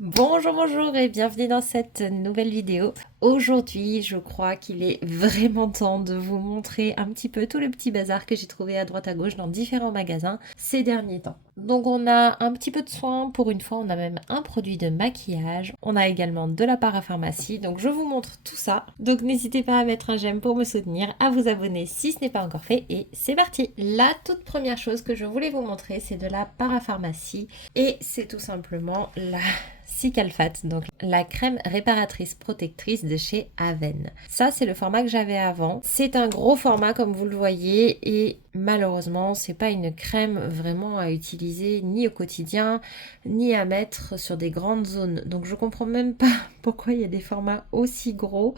Bonjour, bonjour et bienvenue dans cette nouvelle vidéo. Aujourd'hui, je crois qu'il est vraiment temps de vous montrer un petit peu tout le petit bazar que j'ai trouvé à droite à gauche dans différents magasins ces derniers temps. Donc on a un petit peu de soins, pour une fois on a même un produit de maquillage, on a également de la parapharmacie, donc je vous montre tout ça. Donc n'hésitez pas à mettre un j'aime pour me soutenir, à vous abonner si ce n'est pas encore fait et c'est parti. La toute première chose que je voulais vous montrer, c'est de la parapharmacie et c'est tout simplement la Cicalfate, donc la crème réparatrice protectrice de chez Aven. Ça, c'est le format que j'avais avant. C'est un gros format comme vous le voyez et malheureusement, c'est pas une crème vraiment à utiliser ni au quotidien, ni à mettre sur des grandes zones. Donc je comprends même pas pourquoi il y a des formats aussi gros.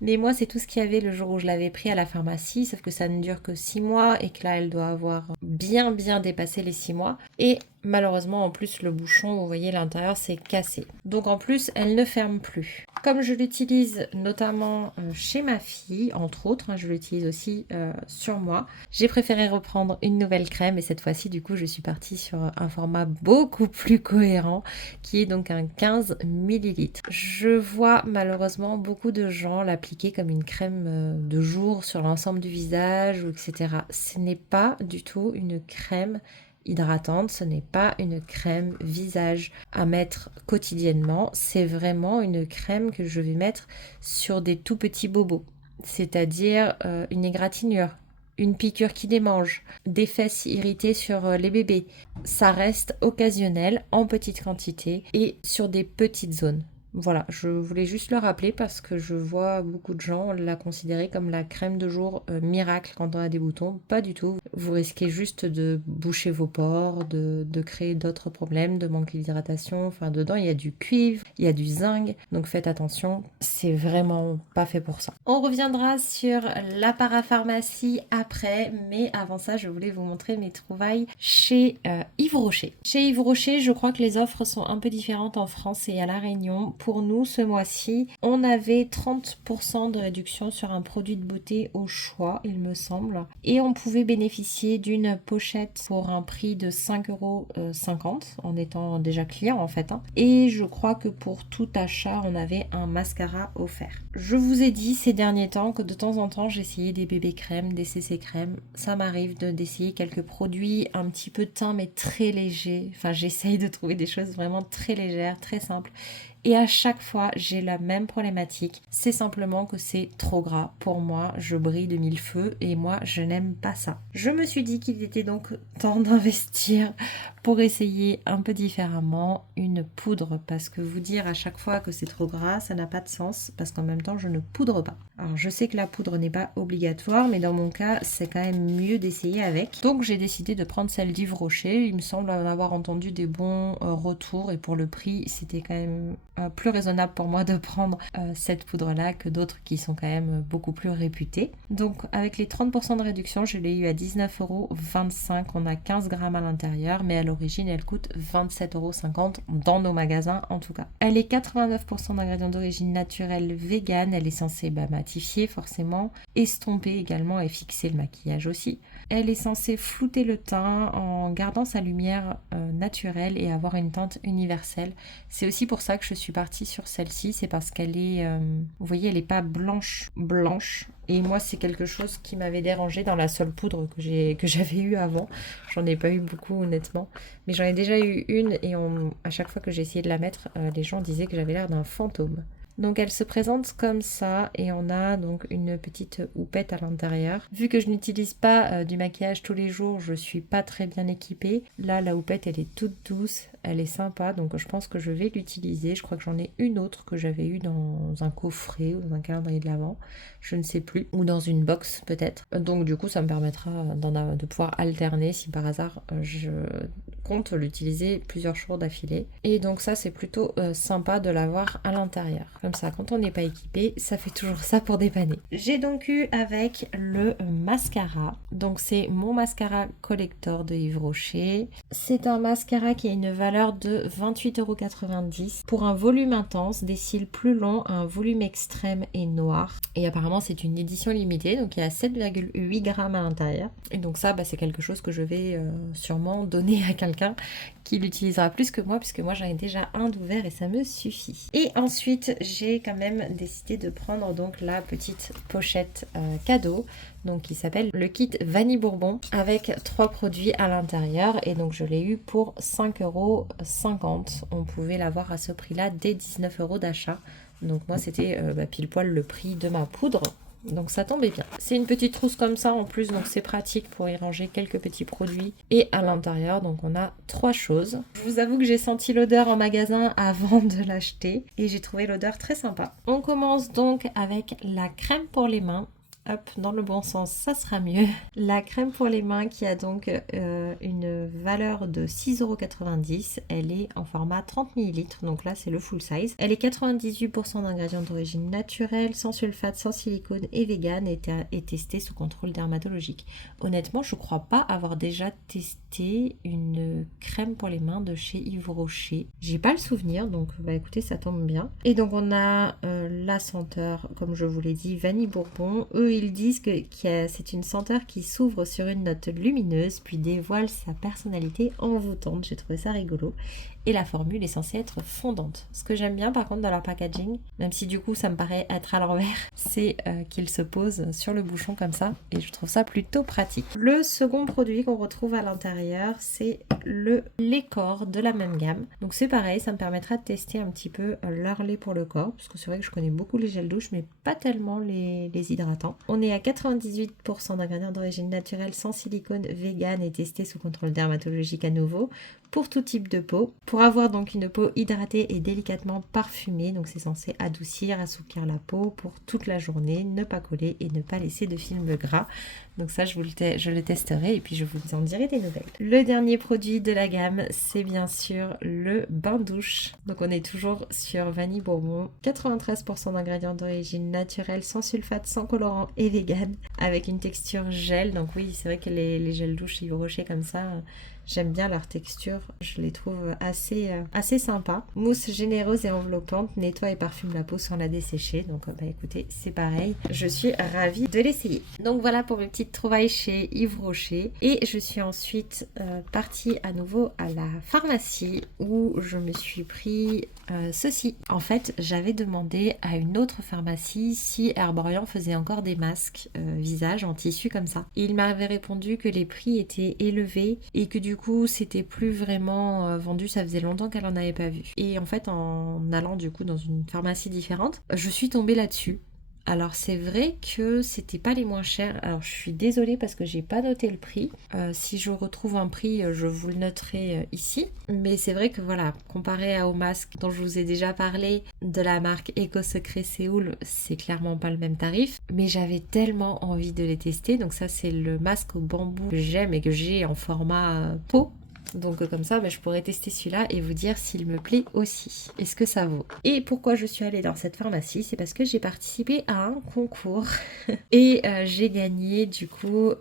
Mais moi, c'est tout ce qu'il y avait le jour où je l'avais pris à la pharmacie, sauf que ça ne dure que 6 mois et que là, elle doit avoir bien dépassé les 6 mois. Et malheureusement, en plus, le bouchon, vous voyez, l'intérieur, c'est cassé. Donc en plus, elle ne ferme plus. Comme je l'utilise notamment chez ma fille, entre autres, je l'utilise aussi sur moi, j'ai préféré reprendre une nouvelle crème et cette fois-ci, du coup, je suis partie sur un format beaucoup plus cohérent qui est donc un 15 millilitres. Je vois malheureusement beaucoup de gens l'appliquer comme une crème de jour sur l'ensemble du visage, etc. Ce n'est pas du tout une crème hydratante, ce n'est pas une crème visage à mettre quotidiennement, c'est vraiment une crème que je vais mettre sur des tout petits bobos, c'est-à-dire une égratignure, une piqûre qui démange, des fesses irritées sur les bébés. Ça reste occasionnel, en petite quantité et sur des petites zones. Voilà, je voulais juste le rappeler parce que je vois beaucoup de gens la considérer comme la crème de jour miracle quand on a des boutons. Pas du tout. Vous risquez juste de boucher vos pores, de créer d'autres problèmes, de manquer d'hydratation. Enfin, dedans, il y a du cuivre, il y a du zinc. Donc faites attention, c'est vraiment pas fait pour ça. On reviendra sur la parapharmacie après, mais avant ça, je voulais vous montrer mes trouvailles chez Yves Rocher. Chez Yves Rocher, je crois que les offres sont un peu différentes en France et à La Réunion. Pour nous, ce mois-ci, on avait 30% de réduction sur un produit de beauté au choix, il me semble. Et on pouvait bénéficier d'une pochette pour un prix de 5,50 € en étant déjà client en fait. Et je crois que pour tout achat, on avait un mascara offert. Je vous ai dit ces derniers temps que de temps en temps, j'essayais des bébés crèmes, des CC crèmes. Ça m'arrive d'essayer quelques produits un petit peu teints mais très légers. Enfin, j'essaye de trouver des choses vraiment très légères, très simples. Et à chaque fois, j'ai la même problématique. C'est simplement que c'est trop gras. Pour moi, je brille de mille feux et moi, je n'aime pas ça. Je me suis dit qu'il était donc temps d'investir pour essayer un peu différemment une poudre. Parce que vous dire à chaque fois que c'est trop gras, ça n'a pas de sens. Parce qu'en même temps, je ne poudre pas. Alors, je sais que la poudre n'est pas obligatoire, mais dans mon cas, c'est quand même mieux d'essayer avec. Donc, j'ai décidé de prendre celle d'Yves Rocher. Il me semble en avoir entendu des bons retours. Et pour le prix, c'était quand même plus raisonnable pour moi de prendre cette poudre là que d'autres qui sont quand même beaucoup plus réputées. Donc avec les 30% de réduction, je l'ai eu à 19,25 €. On a 15 grammes à l'intérieur, mais à l'origine elle coûte 27,50 € dans nos magasins en tout cas. Elle est 89% d'ingrédients d'origine naturelle vegan. Elle est censée matifier forcément, estomper également et fixer le maquillage aussi. Elle est censée flouter le teint en gardant sa lumière naturelle et avoir une teinte universelle. C'est aussi pour ça que je suis partie sur celle-ci, c'est parce qu'elle est, vous voyez, elle n'est pas blanche. Et moi, c'est quelque chose qui m'avait dérangé dans la seule poudre que j'avais eue avant. J'en ai pas eu beaucoup, honnêtement. Mais j'en ai déjà eu une et à chaque fois que j'ai essayé de la mettre, les gens disaient que j'avais l'air d'un fantôme. Donc elle se présente comme ça et on a donc une petite houppette à l'intérieur. Vu que je n'utilise pas du maquillage tous les jours, je suis pas très bien équipée. Là, la houppette, elle est toute douce, elle est sympa, donc je pense que je vais l'utiliser. Je crois que j'en ai une autre que j'avais eue dans un coffret ou dans un calendrier de l'Avent, je ne sais plus, ou dans une box peut-être. Donc du coup, ça me permettra de pouvoir alterner si par hasard je compte l'utiliser plusieurs jours d'affilée. Et donc ça, c'est plutôt sympa de l'avoir à l'intérieur. Comme ça, quand on n'est pas équipé, ça fait toujours ça pour dépanner. J'ai donc eu avec le mascara. Donc c'est mon mascara collector de Yves Rocher. C'est un mascara qui a une valeur valeur de 28,90 € pour un volume intense, des cils plus longs, un volume extrême et noir. Et apparemment c'est une édition limitée, donc il y a 7,8 grammes à l'intérieur. Et donc ça, c'est quelque chose que je vais sûrement donner à quelqu'un qui l'utilisera plus que moi, puisque moi j'en ai déjà un d'ouvert et ça me suffit. Et ensuite j'ai quand même décidé de prendre donc la petite pochette cadeau, donc qui s'appelle le kit Vanille Bourbon, avec 3 produits à l'intérieur, et donc je l'ai eu pour 5,50 €. On pouvait l'avoir à ce prix là dès 19 € d'achat, donc moi c'était pile poil le prix de ma poudre. Donc ça tombait bien. C'est une petite trousse comme ça en plus, donc c'est pratique pour y ranger quelques petits produits. Et à l'intérieur, donc on a 3 choses. Je vous avoue que j'ai senti l'odeur en magasin avant de l'acheter et j'ai trouvé l'odeur très sympa. On commence donc avec la crème pour les mains. Hop, dans le bon sens, ça sera mieux. La crème pour les mains qui a donc une valeur de 6,90 €. Elle est en format 30 ml, donc là c'est le full size. Elle est 98% d'ingrédients d'origine naturelle, sans sulfate, sans silicone et vegan, et testée sous contrôle dermatologique. Honnêtement, je crois pas avoir déjà testé une crème pour les mains de chez Yves Rocher. J'ai pas le souvenir, donc écoutez, ça tombe bien. Et donc on a la senteur, comme je vous l'ai dit, Vanille Bourbon. Eux, ils disent que c'est une senteur qui s'ouvre sur une note lumineuse puis dévoile sa personnalité envoûtante. J'ai trouvé ça rigolo. Et la formule est censée être fondante. Ce que j'aime bien par contre dans leur packaging, même si du coup ça me paraît être à l'envers, c'est qu'il se pose sur le bouchon comme ça, et je trouve ça plutôt pratique. Le second produit qu'on retrouve à l'intérieur, c'est le lait corps de la même gamme. Donc c'est pareil, ça me permettra de tester un petit peu leur lait pour le corps, parce que c'est vrai que je connais beaucoup les gels douche, mais pas tellement les hydratants. On est à 98% d'ingrédients d'origine naturelle, sans silicone, vegan et testé sous contrôle dermatologique à nouveau, pour tout type de peau, pour avoir donc une peau hydratée et délicatement parfumée. Donc c'est censé adoucir, assouplir la peau pour toute la journée, ne pas coller et ne pas laisser de film gras. Donc ça je le testerai et puis je vous en dirai des nouvelles. Le dernier produit de la gamme, c'est bien sûr le bain douche. Donc on est toujours sur Vanille Bourbon, 93% d'ingrédients d'origine naturelle, sans sulfate, sans colorant et vegan, avec une texture gel. Donc oui, c'est vrai que les gels douche Yves Rocher comme ça, j'aime bien leur texture, je les trouve assez sympas. Mousse généreuse et enveloppante, nettoie et parfume la peau sans la dessécher. Donc écoutez, c'est pareil, je suis ravie de l'essayer. Donc voilà pour mes petites trouvailles chez Yves Rocher. Et je suis ensuite partie à nouveau à la pharmacie où je me suis pris ceci. En fait, j'avais demandé à une autre pharmacie si Herborian faisait encore des masques visage en tissu comme ça. Et il m'avait répondu que les prix étaient élevés et que du coup c'était plus vraiment vendu, ça faisait longtemps qu'elle en avait pas vu. Et en fait, en allant du coup dans une pharmacie différente, je suis tombée là-dessus. Alors c'est vrai que c'était pas les moins chers. Alors je suis désolée parce que j'ai pas noté le prix. Si je retrouve un prix, je vous le noterai ici. Mais c'est vrai que voilà, comparé aux masques dont je vous ai déjà parlé de la marque Eco Secret Séoul, c'est clairement pas le même tarif. Mais j'avais tellement envie de les tester. Donc ça c'est le masque au bambou que j'aime et que j'ai en format peau. Donc comme ça, je pourrais tester celui-là et vous dire s'il me plaît aussi. Est-ce que ça vaut? Et pourquoi je suis allée dans cette pharmacie? C'est parce que j'ai participé à un concours et j'ai gagné du coup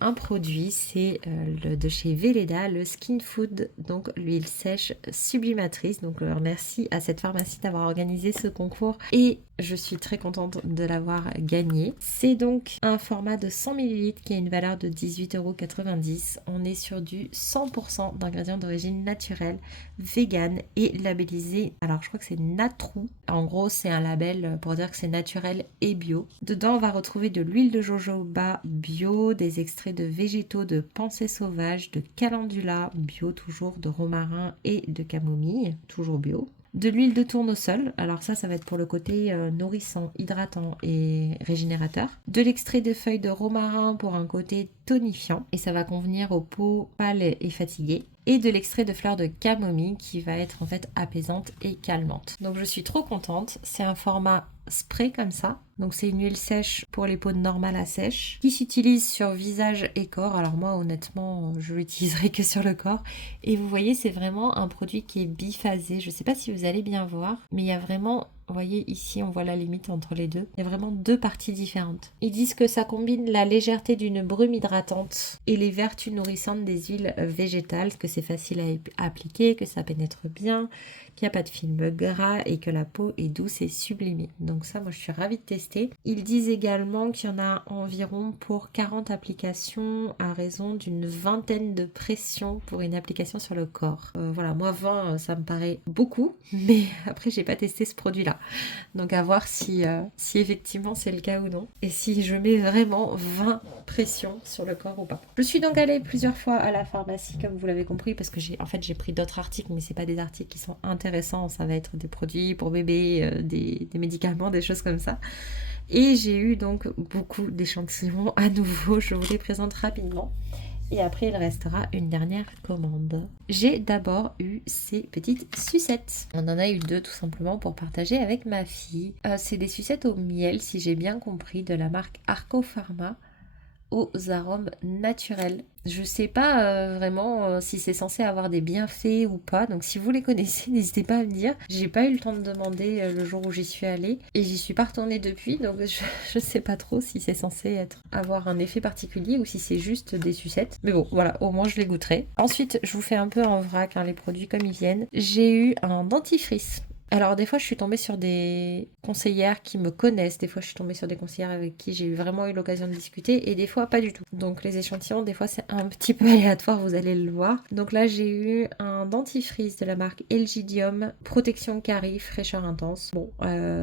un produit. C'est de chez Velleda, le Skin Food, donc l'huile sèche sublimatrice. Donc merci à cette pharmacie d'avoir organisé ce concours et je suis très contente de l'avoir gagné. C'est donc un format de 100 ml qui a une valeur de 18,90 €. On est sur du 100% d'ingrédients d'origine naturelle, vegan et labellisé. Alors je crois que c'est Natrou. En gros, c'est un label pour dire que c'est naturel et bio. Dedans, on va retrouver de l'huile de jojoba bio, des extraits de végétaux, de pensée sauvage, de calendula bio toujours, de romarin et de camomille, toujours bio. De l'huile de tournesol, alors ça va être pour le côté nourrissant, hydratant et régénérateur. De l'extrait de feuilles de romarin pour un côté tonifiant et ça va convenir aux peaux pâles et fatiguées. Et de l'extrait de fleurs de camomille qui va être en fait apaisante et calmante. Donc je suis trop contente, c'est un format spray comme ça. Donc c'est une huile sèche pour les peaux normales à sèche qui s'utilise sur visage et corps. Alors moi honnêtement je l'utiliserai que sur le corps. Et vous voyez c'est vraiment un produit qui est biphasé. Je ne sais pas si vous allez bien voir, mais il y a vraiment... Vous voyez ici on voit la limite entre les deux. Il y a vraiment deux parties différentes. Ils disent que ça combine la légèreté d'une brume hydratante et les vertus nourrissantes des huiles végétales, que c'est facile à appliquer, que ça pénètre bien, qu'il n'y a pas de film gras et que la peau est douce et sublimée. Donc ça moi je suis ravie de tester. Ils disent également qu'il y en a environ pour 40 applications à raison d'une vingtaine de pressions pour une application sur le corps. Voilà, moi 20 ça me paraît beaucoup, mais après j'ai pas testé ce produit là. Donc à voir si effectivement c'est le cas ou non. Et si je mets vraiment 20 pressions sur le corps ou pas. Je suis donc allée plusieurs fois à la pharmacie comme vous l'avez compris parce que j'ai pris d'autres articles mais c'est pas des articles qui sont intéressants. Ça va être des produits pour bébé, des médicaments, des choses comme ça. Et j'ai eu donc beaucoup d'échantillons à nouveau. Je vous les présente rapidement. Et après, il restera une dernière commande. J'ai d'abord eu ces petites sucettes. On en a eu 2 tout simplement pour partager avec ma fille. C'est des sucettes au miel, si j'ai bien compris, de la marque Arco Pharma, aux arômes naturels. Je sais pas vraiment si c'est censé avoir des bienfaits ou pas, donc si vous les connaissez, n'hésitez pas à me dire. J'ai pas eu le temps de demander le jour où j'y suis allée et j'y suis pas retournée depuis, donc je sais pas trop si c'est censé avoir un effet particulier ou si c'est juste des sucettes. Mais bon, voilà, au moins je les goûterai. Ensuite, je vous fais un peu en vrac les produits comme ils viennent. J'ai eu un dentifrice. Alors des fois je suis tombée sur des conseillères qui me connaissent, des fois je suis tombée sur des conseillères avec qui j'ai vraiment eu l'occasion de discuter et des fois pas du tout. Donc les échantillons des fois c'est un petit peu aléatoire, vous allez le voir. Donc là j'ai eu un dentifrice de la marque Elgidium, protection carie, fraîcheur intense. Bon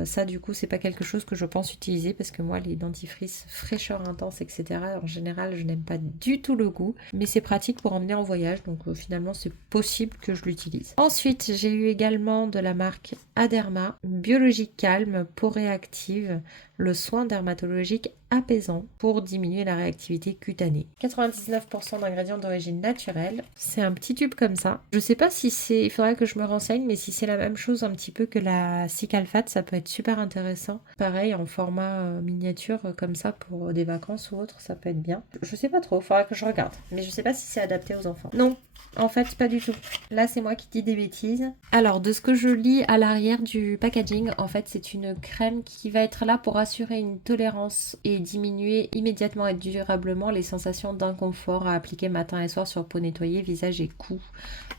ça du coup c'est pas quelque chose que je pense utiliser parce que moi les dentifrices fraîcheur intense etc. en général je n'aime pas du tout le goût, mais c'est pratique pour emmener en voyage donc finalement c'est possible que je l'utilise. Ensuite j'ai eu également de la marque Aderma, biologique calme, peau réactive, le soin dermatologique apaisant pour diminuer la réactivité cutanée. 99% d'ingrédients d'origine naturelle. C'est un petit tube comme ça. Je sais pas si c'est... Il faudrait que je me renseigne, mais si c'est la même chose un petit peu que la Cicalfate, ça peut être super intéressant. Pareil, en format miniature comme ça pour des vacances ou autre, ça peut être bien. Je sais pas trop, il faudrait que je regarde. Mais je sais pas si c'est adapté aux enfants. Non, en fait, pas du tout. Là, c'est moi qui dis des bêtises. Alors, de ce que je lis à l'arrière du packaging, en fait, c'est une crème qui va être là pour assurer une tolérance et diminuer immédiatement et durablement les sensations d'inconfort à appliquer matin et soir sur peau nettoyée, visage et cou.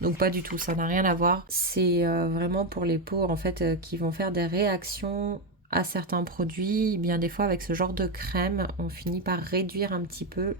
Donc, pas du tout, ça n'a rien à voir. C'est vraiment pour les peaux, en fait, qui vont faire des réactions à certains produits. Bien des fois avec ce genre de crème on finit par réduire un petit peu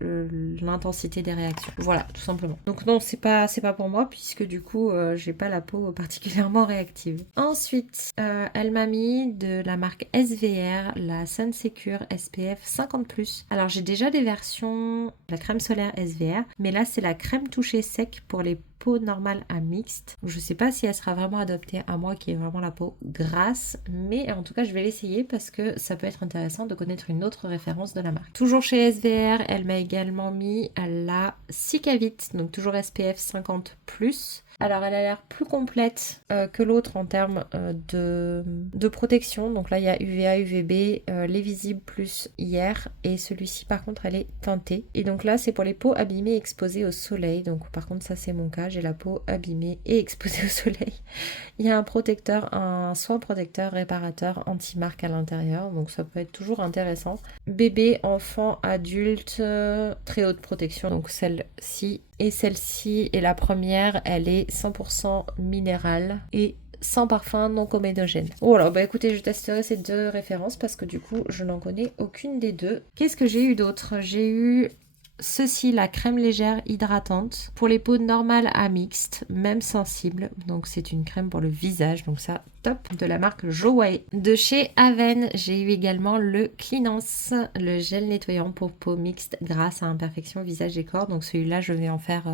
l'intensité des réactions, voilà tout simplement. Donc non c'est pas pour moi puisque du coup j'ai pas la peau particulièrement réactive. Ensuite elle m'a mis de la marque SVR la Sun Secure SPF 50+. Alors j'ai déjà des versions la crème solaire SVR mais là c'est la crème touchée sec pour les peau normale à mixte. Je sais pas si elle sera vraiment adaptée à moi qui ai vraiment la peau grasse, mais en tout cas je vais l'essayer parce que ça peut être intéressant de connaître une autre référence de la marque. Toujours chez SVR, elle m'a également mis la Cicavit, donc toujours SPF 50+. Alors elle a l'air plus complète que l'autre en termes de protection. Donc là il y a UVA, UVB, les visibles plus IR et celui-ci par contre elle est teintée. Et donc là c'est pour les peaux abîmées exposées au soleil. Donc par contre ça c'est mon cas, j'ai la peau abîmée et exposée au soleil. Il y a un protecteur, un soin protecteur réparateur anti-marque à l'intérieur. Donc ça peut être toujours intéressant. Bébé, enfant, adulte, très haute protection. Donc celle-ci et celle-ci et la première elle est 100% minérale et sans parfum non comédogène. Voilà, bah écoutez, je testerai ces deux références parce que du coup, je n'en connais aucune des deux. Qu'est-ce que j'ai eu d'autre? J'ai eu ceci, la crème légère hydratante pour les peaux normales à mixtes, même sensibles. Donc c'est une crème pour le visage, donc ça top, de la marque Joe. De chez Aven, j'ai eu également le Cleanance, le gel nettoyant pour peau mixte grâce à imperfection visage et corps. Donc celui-là, je vais en faire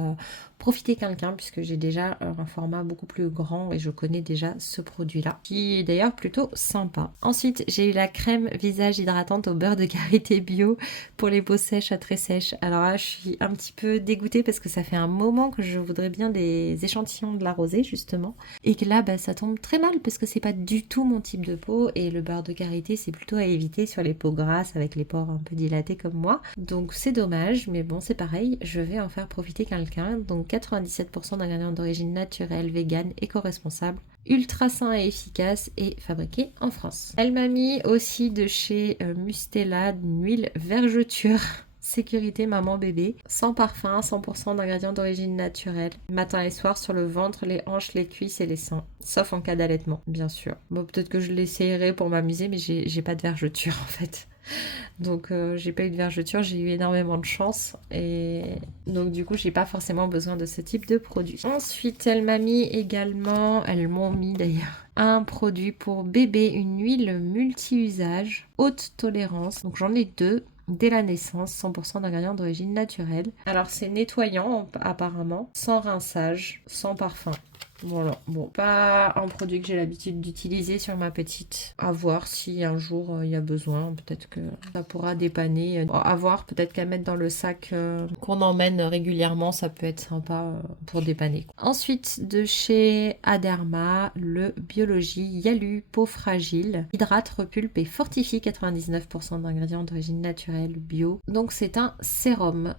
profiter quelqu'un puisque j'ai déjà un format beaucoup plus grand et je connais déjà ce produit-là qui est d'ailleurs plutôt sympa. Ensuite, j'ai eu la crème visage hydratante au beurre de karité bio pour les peaux sèches à très sèches. Alors là, je suis un petit peu dégoûtée parce que ça fait un moment que je voudrais bien des échantillons de la rosée justement et que là, ça tombe très mal parce que c'est pas du tout mon type de peau et le beurre de karité, c'est plutôt à éviter sur les peaux grasses avec les pores un peu dilatés comme moi. Donc c'est dommage, mais bon, c'est pareil, je vais en faire profiter quelqu'un. Donc 97% d'ingrédients d'origine naturelle, vegan, éco-responsable, ultra sain et efficace et fabriqué en France. Elle m'a mis aussi de chez Mustela une huile vergeture. Sécurité maman bébé, sans parfum, 100% d'ingrédients d'origine naturelle. Matin et soir sur le ventre, les hanches, les cuisses et les seins. Sauf en cas d'allaitement, bien sûr. Bon, peut-être que je l'essayerai pour m'amuser, mais j'ai pas de vergeture en fait. Donc j'ai pas eu de vergeture, j'ai eu énormément de chance et donc du coup j'ai pas forcément besoin de ce type de produit. Ensuite elles m'ont mis d'ailleurs un produit pour bébé, une huile multi-usage, haute tolérance. Donc j'en ai deux. Dès la naissance, 100% d'ingrédients d'origine naturelle. Alors c'est nettoyant apparemment, sans rinçage, sans parfum. Voilà, bon, pas un produit que j'ai l'habitude d'utiliser sur ma petite. À voir si un jour il y a besoin, peut-être que ça pourra dépanner. À voir, peut-être qu'à mettre dans le sac qu'on emmène régulièrement, ça peut être sympa pour dépanner. Ensuite, de chez Aderma, le Biologie Yalu Peau Fragile, hydrate, repulpe et fortifie, 99% d'ingrédients d'origine naturelle, bio. Donc c'est un sérum.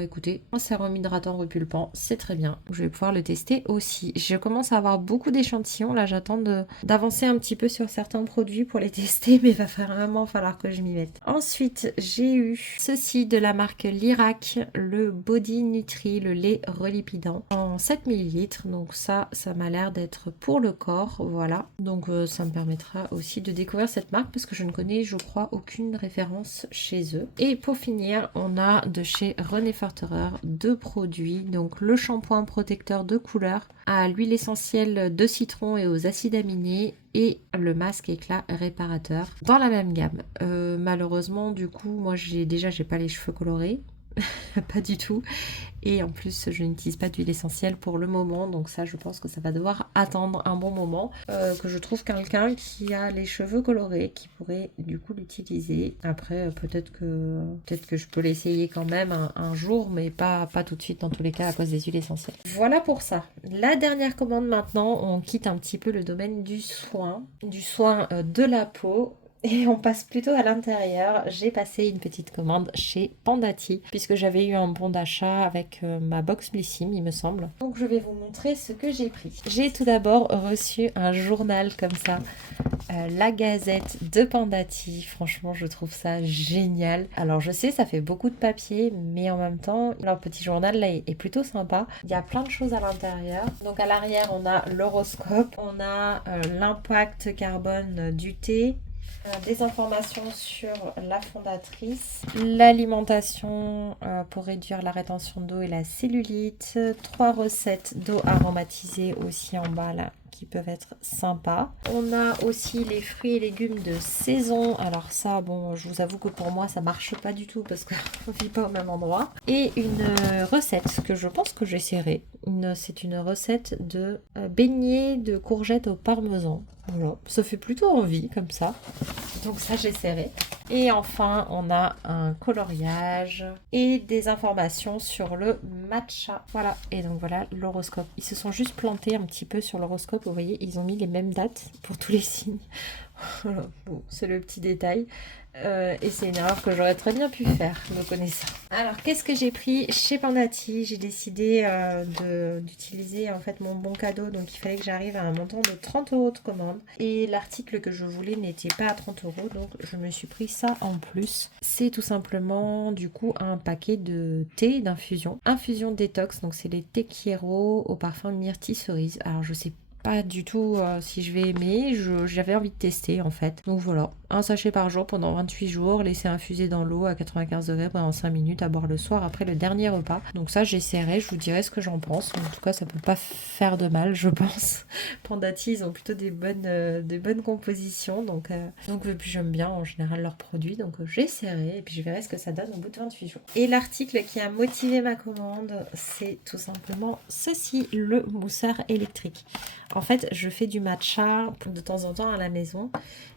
Écoutez, un sérum hydratant repulpant, c'est très bien. Je vais pouvoir le tester aussi. Je commence à avoir beaucoup d'échantillons. Là, j'attends d'avancer un petit peu sur certains produits pour les tester, mais il va vraiment falloir que je m'y mette. Ensuite, j'ai eu ceci de la marque Lirac, le Body Nutri, le lait relipidant, en 7 ml. Donc ça m'a l'air d'être pour le corps, voilà. Donc ça me permettra aussi de découvrir cette marque parce que je ne connais, je crois, aucune référence chez eux. Et pour finir, on a de chez René Forterer deux produits. Donc le shampoing protecteur de couleur à l'huile essentielle de citron et aux acides aminés et le masque éclat réparateur dans la même gamme. Malheureusement, du coup, moi j'ai pas les cheveux colorés. Pas du tout. Et en plus, je n'utilise pas d'huile essentielle pour le moment. Donc ça, je pense que ça va devoir attendre un bon moment. Que je trouve quelqu'un qui a les cheveux colorés, qui pourrait du coup l'utiliser. Après, peut-être que je peux l'essayer quand même un jour, mais pas tout de suite dans tous les cas à cause des huiles essentielles. Voilà pour ça. La dernière commande maintenant, on quitte un petit peu le domaine du soin de la peau. Et on passe plutôt à l'intérieur. J'ai passé une petite commande chez Pandati puisque j'avais eu un bon d'achat avec ma box Blissim, il me semble. Donc je vais vous montrer ce que j'ai pris. J'ai tout d'abord reçu un journal comme ça, la Gazette de Pandati. Franchement, je trouve ça génial. Alors je sais, ça fait beaucoup de papier, mais en même temps, leur petit journal là est plutôt sympa. Il y a plein de choses à l'intérieur. Donc à l'arrière, on a l'horoscope, on a l'impact carbone du thé. Des informations sur la fondatrice, l'alimentation pour réduire la rétention d'eau et la cellulite, 3 recettes d'eau aromatisée aussi en bas là qui peuvent être sympas. On a aussi les fruits et légumes de saison. Alors ça, bon, je vous avoue que pour moi, ça marche pas du tout parce qu'on ne vit pas au même endroit. Et une recette que je pense que j'essaierai. C'est une recette de beignets de courgettes au parmesan. Voilà, ça fait plutôt envie comme ça. Donc ça, j'essaierai. Et enfin, on a un coloriage et des informations sur le matcha. Voilà, et donc voilà l'horoscope. Ils se sont juste plantés un petit peu sur l'horoscope. Vous voyez, ils ont mis les mêmes dates pour tous les signes. Voilà, bon, c'est le petit détail. Et c'est une erreur que j'aurais très bien pu faire, me connaissant. Alors, qu'est-ce que j'ai pris chez Pandati? J'ai décidé d'utiliser en fait mon bon cadeau. Donc, il fallait que j'arrive à un montant de 30 € de commande. Et l'article que je voulais n'était pas à 30 €. Donc, je me suis pris ça en plus. C'est tout simplement, du coup, un paquet de thé d'infusion. Infusion détox. Donc, c'est les thés Quiero au parfum myrtille cerise. Alors, je sais pas du tout si je vais aimer. J'avais envie de tester en fait. Donc voilà, un sachet par jour pendant 28 jours, laisser infuser dans l'eau à 95 degrés pendant 5 minutes, à boire le soir après le dernier repas. Donc ça j'essaierai, je vous dirai ce que j'en pense. En tout cas ça peut pas faire de mal je pense. Panda Tea, ils ont plutôt des bonnes compositions. Donc puis j'aime bien en général leurs produits. Donc j'essaierai et puis je verrai ce que ça donne au bout de 28 jours. Et l'article qui a motivé ma commande, c'est tout simplement ceci, le mousseur électrique. En fait, je fais du matcha de temps en temps à la maison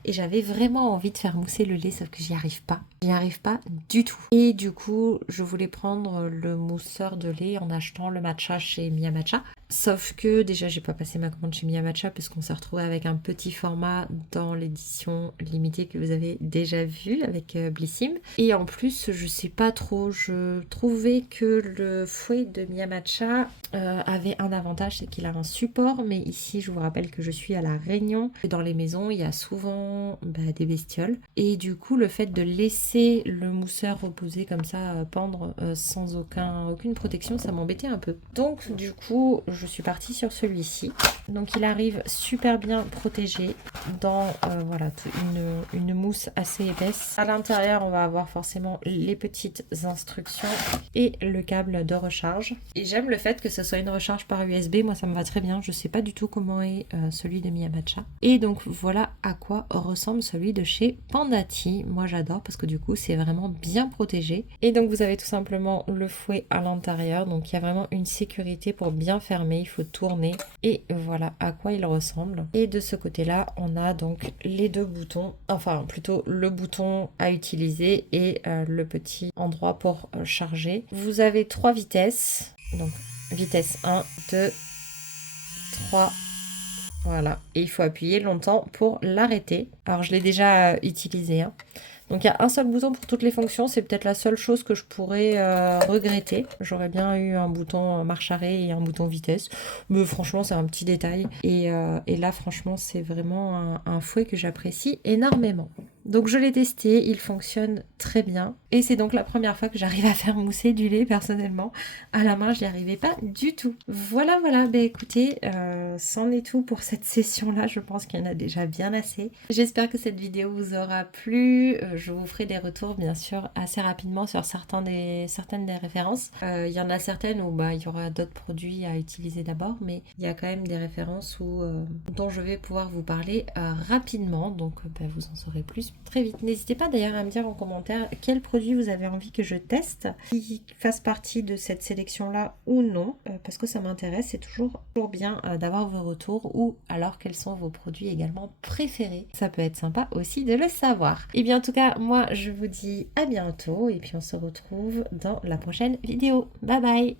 et j'avais vraiment envie de faire mousser le lait, sauf que j'y arrive pas. J'y arrive pas du tout. Et du coup, je voulais prendre le mousseur de lait en achetant le matcha chez Mia Matcha. Sauf que déjà, j'ai pas passé ma commande chez Mia Matcha parce qu'on s'est retrouvé avec un petit format dans l'édition limitée que vous avez déjà vu avec Blissim. Et en plus, je sais pas trop, je trouvais que le fouet de Mia Matcha avait un avantage, c'est qu'il a un support, mais ici, je vous rappelle que je suis à La Réunion. Dans les maisons, il y a souvent des bestioles. Et du coup, le fait de laisser le mousseur reposer comme ça, pendre sans aucune protection, ça m'embêtait un peu. Donc, du coup, je suis partie sur celui-ci. Donc, il arrive super bien protégé dans une mousse assez épaisse. À l'intérieur, on va avoir forcément les petites instructions et le câble de recharge. Et j'aime le fait que ce soit une recharge par USB. Moi, ça me va très bien. Je sais pas du tout comment est celui de Mia Matcha. Et donc, voilà à quoi ressemble celui de chez Panda Tea. Moi, j'adore parce que du coup, c'est vraiment bien protégé. Et donc, vous avez tout simplement le fouet à l'intérieur. Donc, il y a vraiment une sécurité pour bien fermer. Il faut tourner. Et voilà à quoi il ressemble. Et de ce côté-là, on a donc les deux boutons. Enfin, plutôt le bouton à utiliser et le petit endroit pour charger. Vous avez 3 vitesses. Donc, vitesse 1, 2, 3. Voilà. Et il faut appuyer longtemps pour l'arrêter. Alors, je l'ai déjà utilisé, hein. Donc il y a un seul bouton pour toutes les fonctions, c'est peut-être la seule chose que je pourrais regretter. J'aurais bien eu un bouton marche arrêt et un bouton vitesse, mais franchement c'est un petit détail. Et là franchement c'est vraiment un fouet que j'apprécie énormément. Donc je l'ai testé, il fonctionne très bien. Et c'est donc la première fois que j'arrive à faire mousser du lait personnellement. À la main, je n'y arrivais pas du tout. Voilà. Écoutez, c'en est tout pour cette session-là. Je pense qu'il y en a déjà bien assez. J'espère que cette vidéo vous aura plu. Je vous ferai des retours bien sûr assez rapidement sur certaines des références. Il y en a certaines où il y aura d'autres produits à utiliser d'abord, mais il y a quand même des références dont je vais pouvoir vous parler rapidement. Donc vous en saurez plus très vite. N'hésitez pas d'ailleurs à me dire en commentaire quel produit vous avez envie que je teste, qui fasse partie de cette sélection-là ou non, parce que ça m'intéresse. C'est toujours bien d'avoir vos retours, ou alors quels sont vos produits également préférés. Ça peut être sympa aussi de le savoir. Et bien en tout cas, moi je vous dis à bientôt et puis on se retrouve dans la prochaine vidéo. Bye bye!